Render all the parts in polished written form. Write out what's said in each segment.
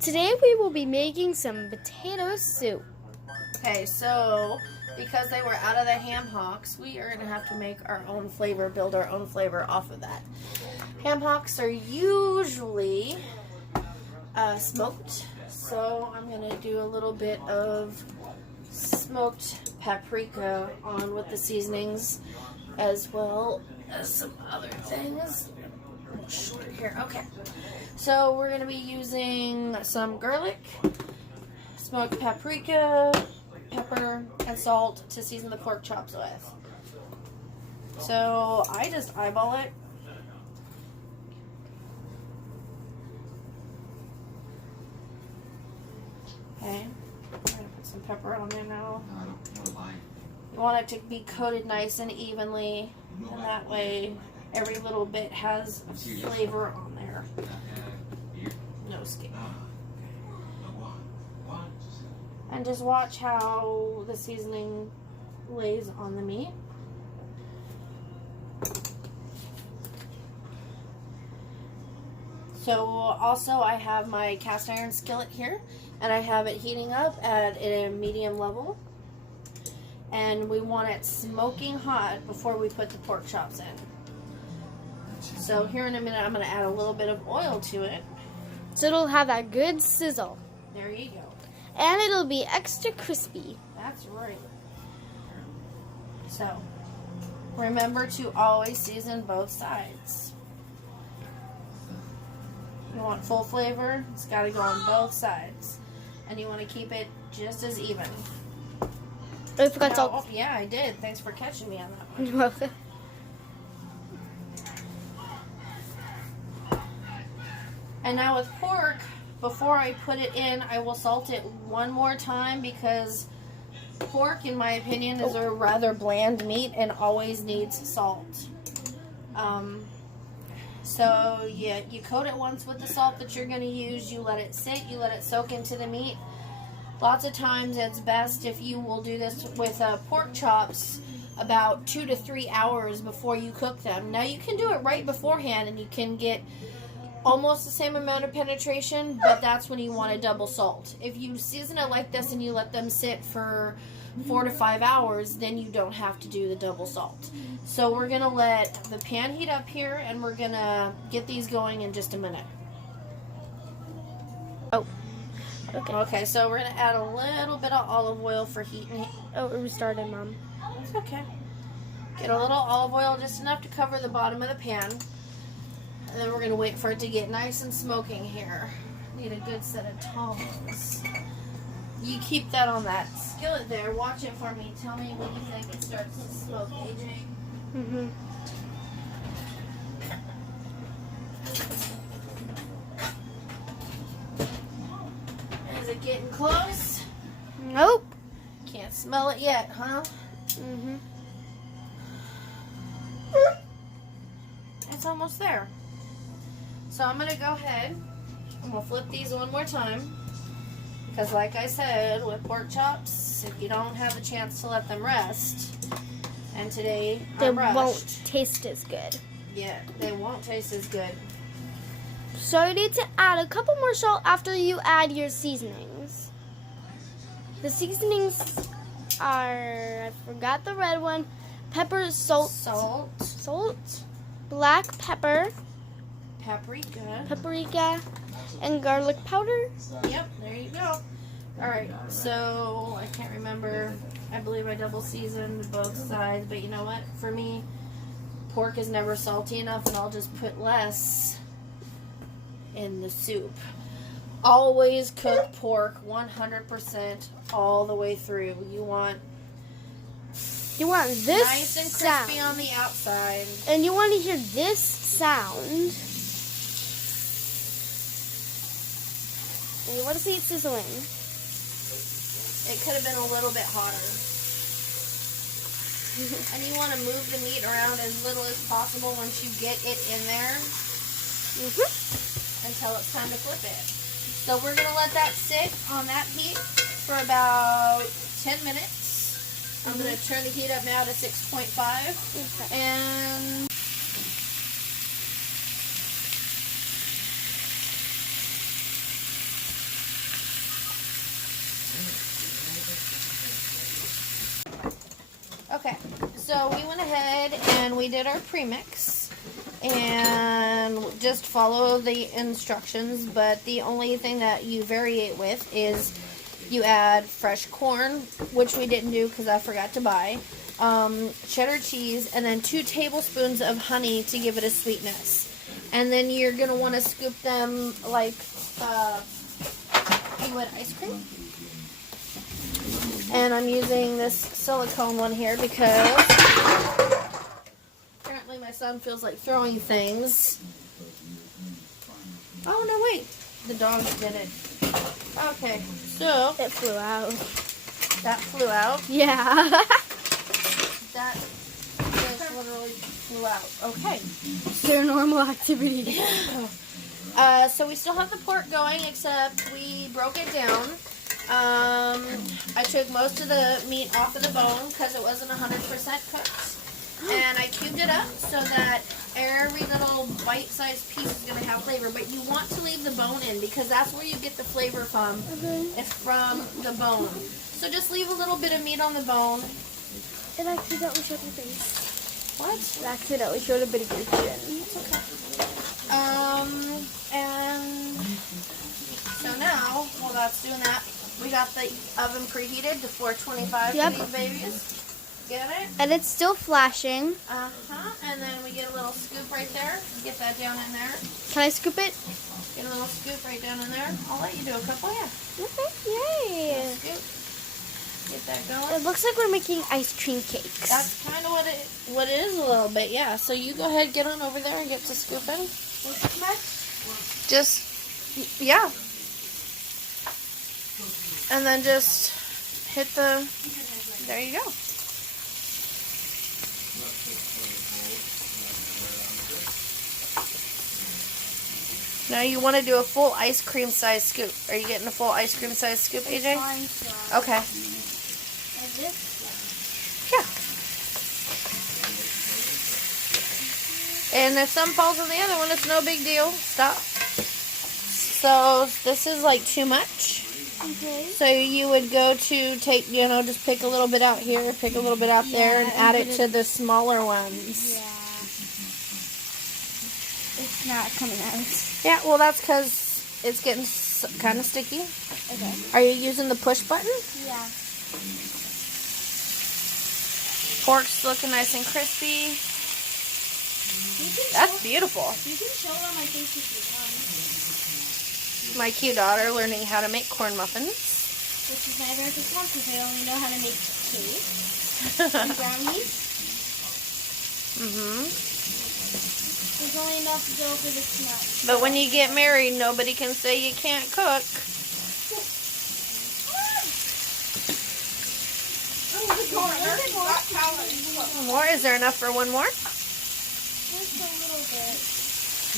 Today we will be making some potato soup. Okay, so because they were out of the ham hocks, we are going to have to make our own flavor, build our own flavor off of that. Ham hocks are usually smoked, so I'm going to do a little bit of smoked paprika on with the seasonings as well as some other things. Shorter here, okay. So we're going to be using some garlic, smoked paprika, pepper, and salt to season the pork chops with. So I just eyeball it. Okay, I'm going to put some pepper on there now. You want it to be coated nice and evenly, and that way every little bit has flavor on there. No escape. And just watch how the seasoning lays on the meat. So also I have my cast iron skillet here, and I have it heating up at a medium level. And we want it smoking hot before we put the pork chops in. So here in a minute I'm going to add a little bit of oil to it. So it'll have that good sizzle. There you go. And it'll be extra crispy. That's right. So, remember to always season both sides. You want full flavor, it's got to go on both sides. And you want to keep it just as even. I forgot salt. Oh, yeah, I did. Thanks for catching me on that one. You're welcome. And now with pork, before I put it in, I will salt it one more time because pork, in my opinion, is a rather bland meat and always needs salt. So yeah, you coat it once with the salt that you're going to use. You let it sit. You let it soak into the meat. Lots of times it's best if you will do this with pork chops about 2 to 3 hours before you cook them. Now you can do it right beforehand and you can get almost the same amount of penetration, but that's when you want to double salt. If you season it like this and you let them sit for 4 to 5 hours, then you don't have to do the double salt. So we're going to let the pan heat up here, and we're going to get these going in just a minute. Oh, okay. Okay, so we're going to add a little bit of olive oil for heating. Oh, it restarted, Mom. It's okay. Get a little olive oil, just enough to cover the bottom of the pan. And then we're going to wait for it to get nice and smoking here. Need a good set of tongs. You keep that on that skillet there. Watch it for me. Tell me when you think it starts to smoke, AJ. Mm-hmm. Is it getting close? Nope. Can't smell it yet, huh? Mm-hmm. It's almost there. So I'm going to go ahead and we'll flip these one more time. Because like I said, with pork chops, if you don't have a chance to let them rest, and today They I rushed, won't taste as good. yeah, they won't taste as good. So you need to add a couple more salt after you add your seasonings. The seasonings are, I forgot the red one, pepper, salt, black pepper, paprika, and garlic powder. Yep, there you go. Alright, so I can't remember. I believe I double seasoned both sides, but you know what? For me, pork is never salty enough, and I'll just put less in the soup. Always cook pork 100% all the way through. You want this nice and crispy sound. on the outside. And you want to hear this sound. And you want to see it sizzling. It could have been a little bit hotter. And you want to move the meat around as little as possible once you get it in there until it's time to flip it. So we're going to let that sit on that heat for about 10 minutes. I'm going to turn the heat up now to 6.5. And So we went ahead and we did our premix and just follow the instructions, but the only thing that you variate with is you add fresh corn, which we didn't do because I forgot to buy, cheddar cheese, and then 2 tablespoons of honey to give it a sweetness. And then you're going to want to scoop them like you would ice cream. And I'm using this silicone one here because apparently my son feels like throwing things. Oh, no, wait. The dog did it. Okay, so It flew out. that flew out. Yeah. That just literally flew out. Okay. Their normal activity. So we still have the pork going, except we broke it down. I took most of the meat off of the bone because it wasn't 100% cooked. And I cubed it up so that every little bite-sized piece is going to have flavor. But you want to leave the bone in because that's where you get the flavor from. It's from the bone. So just leave a little bit of meat on the bone. It accidentally showed my face. What? It accidentally showed a bit of your chin. And so now, while that's doing that, we got the oven preheated to 425 Yep. for these babies. Get it? And it's still flashing. And then we get a little scoop right there. Get that down in there. Can I scoop it? Get a little scoop right down in there. I'll let you do a couple, yeah. Okay, yay. Scoop. Get that going. It looks like we're making ice cream cakes. That's kind of what it is a little bit, yeah. So you go ahead, get on over there and get to scooping. Just, yeah. And then just hit the, there you go. Now you want to do a full ice cream size scoop. Are you getting a full ice cream size scoop, AJ? Okay. Like this? Yeah. And if some falls on the other one, it's no big deal. Stop. So this is like too much. Okay. So you would go to take, just pick a little bit out here, pick a little bit out there, and add it to the smaller ones. Yeah. It's not coming out. Yeah, well, that's because it's getting kind of sticky. Okay. Are you using the push button? Yeah. Pork's looking nice and crispy. That's beautiful. You can show it on my face if you want. My cute daughter learning how to make corn muffins. Which is my very first one because I only know how to make cake and brownies. There's only enough dough for the nuts. But when you get married, nobody can say you can't cook. More? Is there enough for one more? Just a little bit.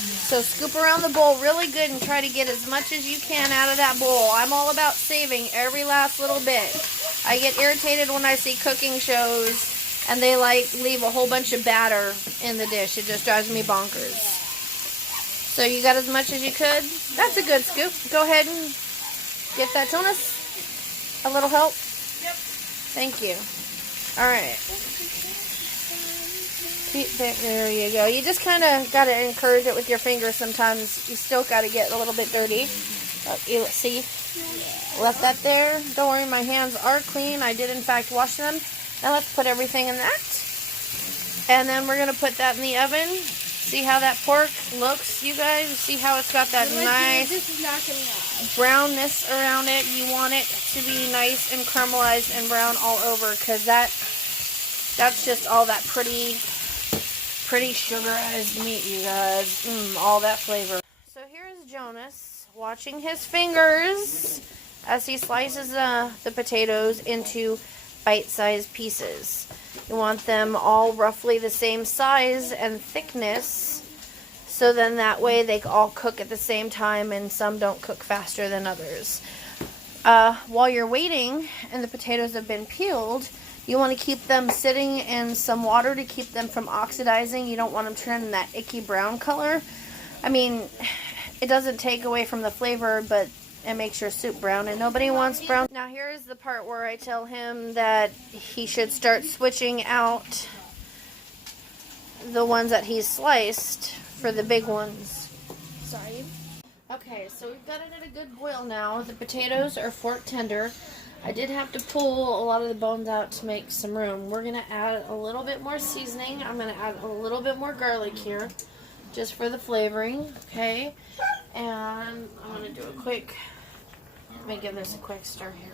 So scoop around the bowl really good and try to get as much as you can out of that bowl. I'm all about saving every last little bit. I get irritated when I see cooking shows and they leave a whole bunch of batter in the dish. It just drives me bonkers. So you got as much as you could. That's a good scoop. Go ahead and get that to us. A little help? Yep. Thank you. All right. There you go. You just kind of got to encourage it with your fingers sometimes. You still got to get a little bit dirty. See? Left that there. Don't worry, my hands are clean. I did, in fact, wash them. Now let's put everything in that. And then we're going to put that in the oven. See how that pork looks, you guys? See how it's got that nice This is not coming out. brownness around it. You want it to be nice and caramelized and brown all over because that's just all that pretty sugarized meat, you guys. All that flavor. So here's Jonas watching his fingers as he slices the potatoes into bite-sized pieces. You want them all roughly the same size and thickness, so then that way they all cook at the same time and some don't cook faster than others. While you're waiting and the potatoes have been peeled, you want to keep them sitting in some water to keep them from oxidizing. You don't want them turning that icky brown color. I mean, it doesn't take away from the flavor, but it makes your soup brown, and nobody wants brown. Now here's the part where I tell him that he should start switching out the ones that he's sliced for the big ones. Sorry. Okay, so we've got it at a good boil now. The potatoes are fork tender. I did have to pull a lot of the bones out to make some room. We're going to add a little bit more seasoning. I'm going to add a little bit more garlic here, just for the flavoring, okay? And I'm going to do a quick, let me give this a quick stir here.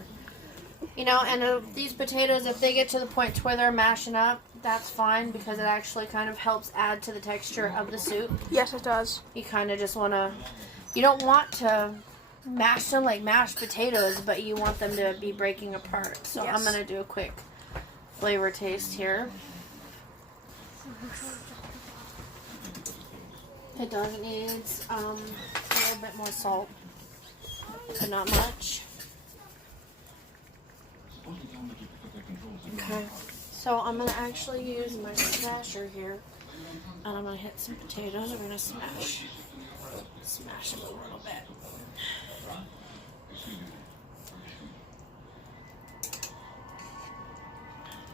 You know, and these potatoes, if they get to the point to where they're mashing up, that's fine because it actually kind of helps add to the texture of the soup. Yes, it does. You kind of just want to, you don't want to mash them like mashed potatoes, but you want them to be breaking apart. So Yes. I'm going to do a quick flavor taste here. It does need a little bit more salt, but not much. Okay, so I'm going to actually use my smasher here, and I'm going to hit some potatoes. I'm going to smash them a little bit.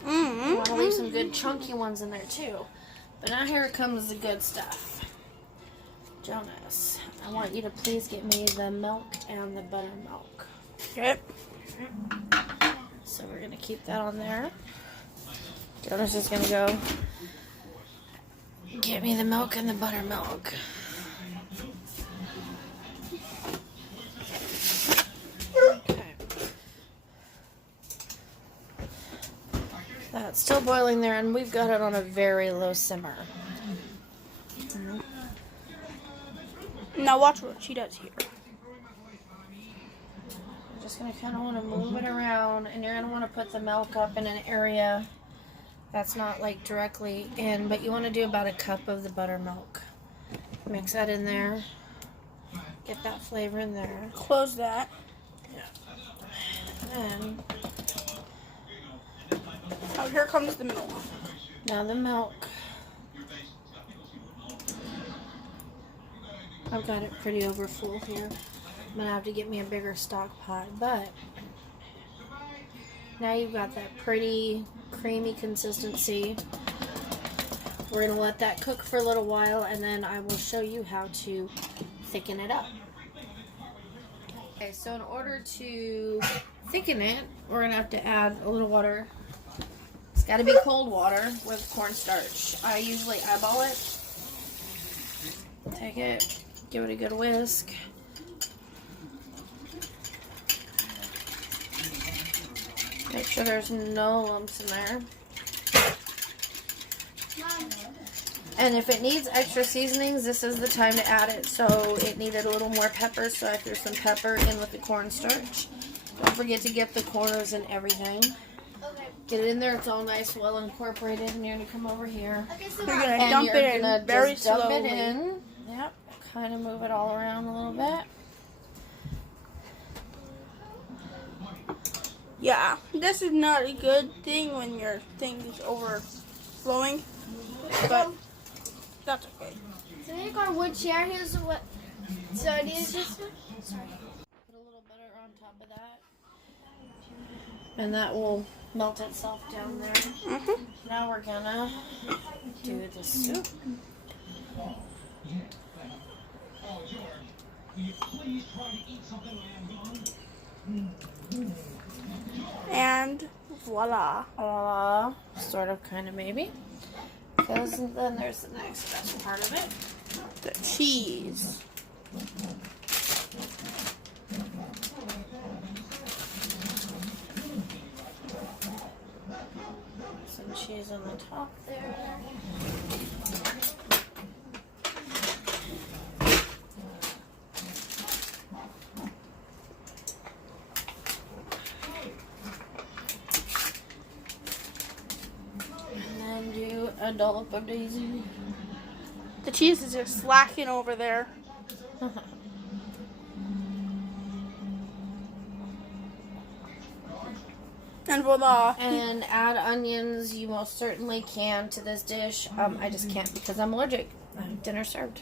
I want to leave some good chunky ones in there too. But now here comes the good stuff. Jonas, I want you to please get me the milk and the buttermilk. Okay. So we're going to keep that on there. Jonas is going to go get me the milk and the buttermilk. Okay. That's still boiling there, and we've got it on a very low simmer. Now watch what she does here. You're just going to kind of want to move it around, and you're going to want to put the milk up in an area that's not like directly in, but you want to do about a cup of the buttermilk. Mix that in there. Get that flavor in there. Close that. And Oh, here comes the milk. now the milk. I've got it pretty over full here. I'm going to have to get me a bigger stock pot, but now you've got that pretty creamy consistency. We're going to let that cook for a little while, and then I will show you how to thicken it up. Okay, so in order to thicken it, we're going to have to add a little water. It's got to be cold water with cornstarch. I usually eyeball it. Take it, give it a good whisk. Make sure there's no lumps in there. And if it needs extra seasonings, this is the time to add it. So it needed a little more pepper, so I threw some pepper in with the cornstarch. Don't forget to get the corners and everything. Okay. Get it in there. It's all nice, well incorporated. And you're going to come over here. Okay, so You're gonna And dump you're it gonna in very just dump slowly. it in. Yep. Kind of move it all around a little bit. Yeah, this is not a good thing when your thing is overflowing, but that's okay. to make our wood chair, here's what. So it is just. Sorry. Put a little butter on top of that. And that will melt itself down there. Mm-hmm. Now we're gonna do the soup. And voila. Sort of, kind of, maybe. Because then there's the next best part of it. The cheese. Some cheese on the top there. And then do a dollop of daisy. The cheese is just slacking over there. And voila. And add onions. You most certainly can to this dish. I just can't because I'm allergic. Dinner served.